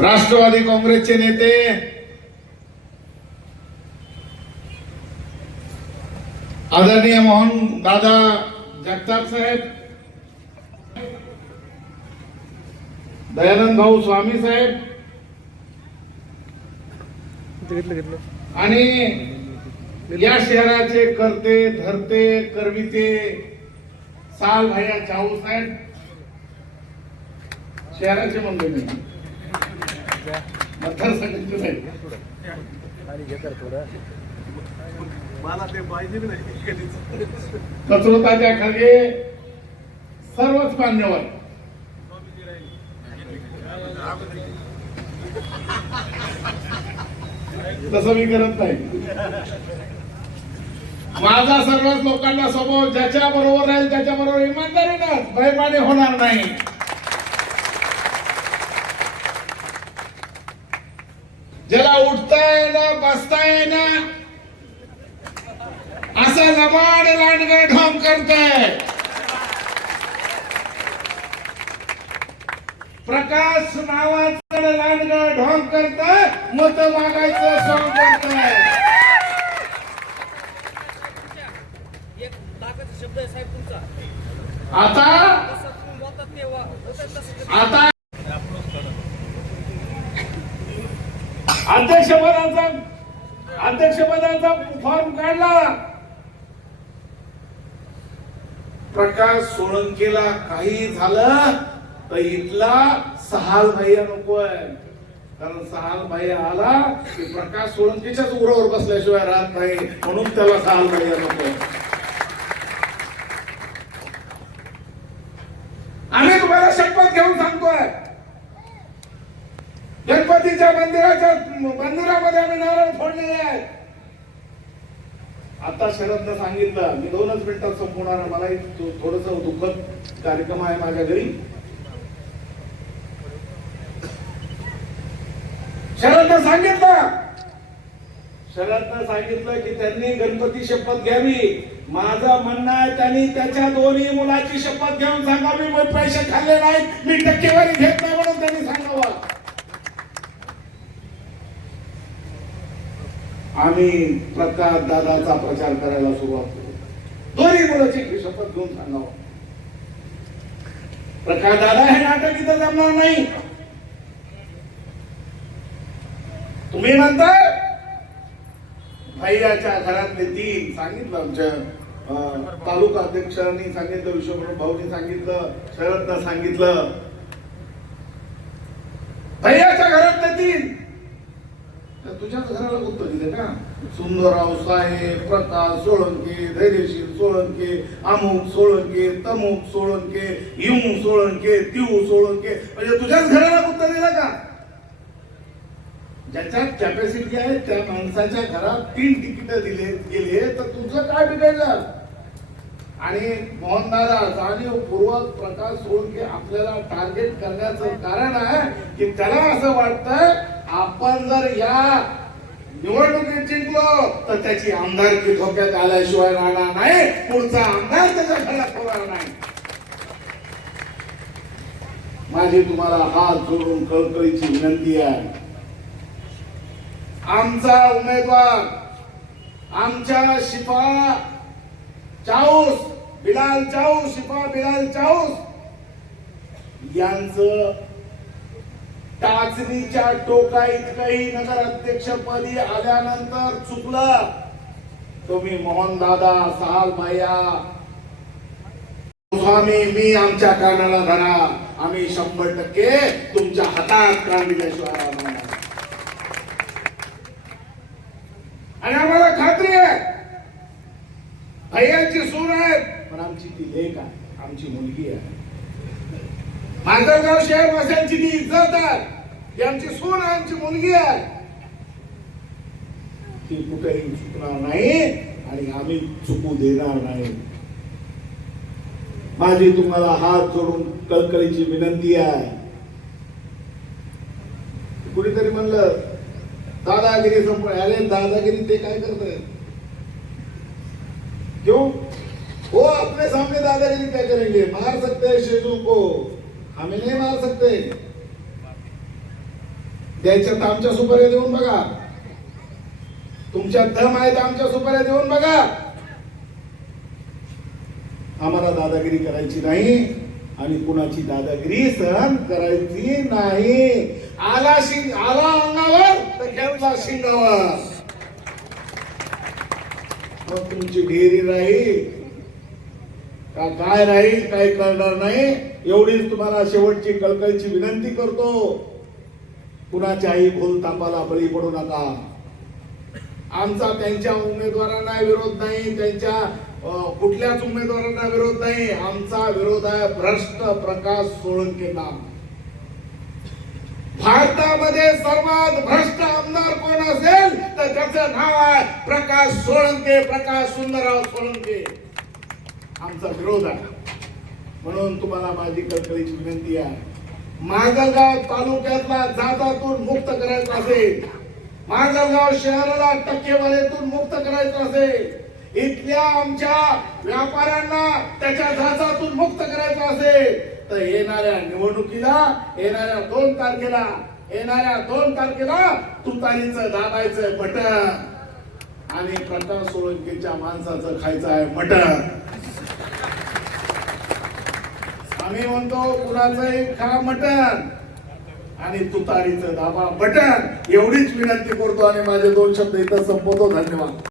राष्ट्रवादी काँग्रेसचे नेते आदरणीय मोहन दादा जगताप साहेब, दयानंद भाऊ स्वामी साहेब आणि या शहराचे करते धरते करविते साल भैया चाऊ साहेब, शहराचे मंडळी मतदारसंघाचे नाही, मला ते पाहिजे नाही, कचरोताच्या खाली सर्वच मान्यवर तसं मी करत नाही. माझा सर्वच लोकांना स्वभाव ज्याच्या बरोबर राहील त्याच्या बरोबर इमानदारीनं बेईमानी होणार नाही. ज्याला उठता येणं बसता येणं असं लबाड लांडगे ढोंग करतोय. प्रकाश नावाचं लांडगं ढोंग करतोय, मत मागायचं सोंग करतोय. आता अध्यक्षपदाचा फॉर्म काढला. प्रकाश सोळंकेला काही झालं तर इथला सहाल भैया नकोय, कारण सहाल भैया आला की प्रकाश सोळंकेच्याच उरावर बसल्याशिवाय राहत नाही, म्हणून त्याला सहाल भैया नकोय. आम्ही तुम्हाला शपथ घेऊन सांगतोय, गणपतीच्या मंदिरामध्ये आम्ही नारळ फोडलेले आहेत. आता शरदनं सांगितलं, मी 2च मिनिटात संपवणार, मलाही थोडस दुःखद कार्यक्रम आहे माझ्या घरी. शरदनं सांगितलं की त्यांनी गणपती शपथ घ्यावी. माझं म्हणणं आहे त्यांनी त्याच्या दोन्ही मुलाची शपथ घेऊन सांगावी. मी पैसे खाल्ले नाहीत, मी टक्केवारी घेत नाही म्हणून त्यांनी सांगावं. आम्ही प्रकाश दादाचा प्रचार करायला सुरुवात करू. दोन्ही मुलाची शपथ घेऊन सांगावं. प्रकाश दादा हे नाटक इथं जमणार नाही. तुम्ही म्हणताय भैयाच्या घरातले 3 सांगितलं, आमच्या तालुका अध्यक्षांनी सांगितलं, विश्वभर भाऊनी सांगितलं, शरदनं सांगितलं, भैयाच्या घरातले 3 तुझ्याच घराला गुप्त दिले का? सुंदरराव साहेब, प्रकाश सोळंके, धैर्यशील सोळंके, अमुक सोळंके, तमुक सोळंके, युं सोळंके, त्यू सोळंके, म्हणजे तुझ्याच घराला गुप्त दिलं का? ज्याच्यात कॅपॅसिटी आहे त्या माणसाच्या घरात 3 तिकीट दिले गेले तर तुझं काय बिघडलं? आणि मोहनदादा जाणीवपूर्वक प्रकाश सोळंके आपल्याला टार्गेट करण्याचं कारण आहे की त्याला असं वाटतंय आपण जर या निवडणुकीत जिंकलो तर त्याची आमदारकी धोक्यात आल्याशिवाय राहणार नाही, पुढचा आमदार त्याच्या घरात होणार नाही. माझी तुम्हाला हात जोडून कळकळीची विनंती आहे, आमचा उमेदवार, आमच्या शिफा चाऊस, बिलाल चाऊस, शिफा बिलाल चाऊस यांचं टाचणीच्या टोका इतकंही नगर अध्यक्षपदी आल्यानंतर चुकलं. तुम्ही मोहन दादा, सहाल भैया, स्वामी, मी आमच्या कानाला धरा, आम्ही 100% तुमच्या हातात कान दिल्याशिवाय राहणार नाही. आणि आम्हाला खात्री आहे भैयाची सून आहे, पण आमची ती लेक आहे, आमची मुलगी आहे. मांजरगाव शहरवासियांची ती इज्जत आहे, ती आमची सून आहे, आमची मुलगी आहे. ती कुठेही चुकणार नाही आणि आम्ही चुकू देणार नाही. माझी तुम्हाला हात जोडून कळकळीची विनंती आहे. कुणीतरी म्हणलं दादागिरी संपली. अरे दादागिरी ते काय करताय? क्यों? वो अपने सामने दादागिरी क्या करेंगे? मार सकते हैं शेजू को, हमें नहीं मार सकते. द्यायच्या तर आमच्या सुपाऱ्या देऊन बघा, तुमच्या दम आहे तर आमच्या सुपाऱ्या देऊन बघा. आम्हाला दादागिरी करायची नाही आणि कुणाची दादागिरी सहन करायची नाही. आला अंगावर तर घेतला शिंगावर. मग तुमची ढेरी राहील का काय राहील काही कळणार नाही. एवढीच तुम्हाला शेवटची कळकळीची विनंती करतो, कुणाच्याही भूलथापाला बळी पडू नका. आमचा त्यांच्या उमेदवारांना विरोध नाही, त्यांच्या कुठल्याच उमेदवारांना विरोध नाही. आमचा विरोध आहे भ्रष्ट प्रकाश सोळंकेंना. भारतामध्ये सर्वात भ्रष्ट आमदार कोण असेल तर त्याचं नाव आहे प्रकाश सोळंके, प्रकाश सुंदरराव सोळंके. आमचा विरोध आहे. म्हणून तुम्हाला माझी कळकळीची विनंती आहे, माजलगाव तालुक्यातला जातातून मुक्त करायचं असेल, माजलगाव शहराला टक्केवारीतून मुक्त करायचं असेल, इथल्या आमच्या व्यापाऱ्यांना त्याच्या जाचातून मुक्त करायचं असेल तर येणाऱ्या निवडणुकीला, येणाऱ्या 2 तारखेला तुतारीचं दाबायचं बटन आणि प्रकाश सोळंकेच्या माणसाचं खायचं आहे मटण. आम्ही म्हणतो कुणाचंही खा मटण आणि तुतारीचं दाबा बटन. एवढीच विनंती करतो आणि माझे 2 शब्द इथं संपवतो. धन्यवाद.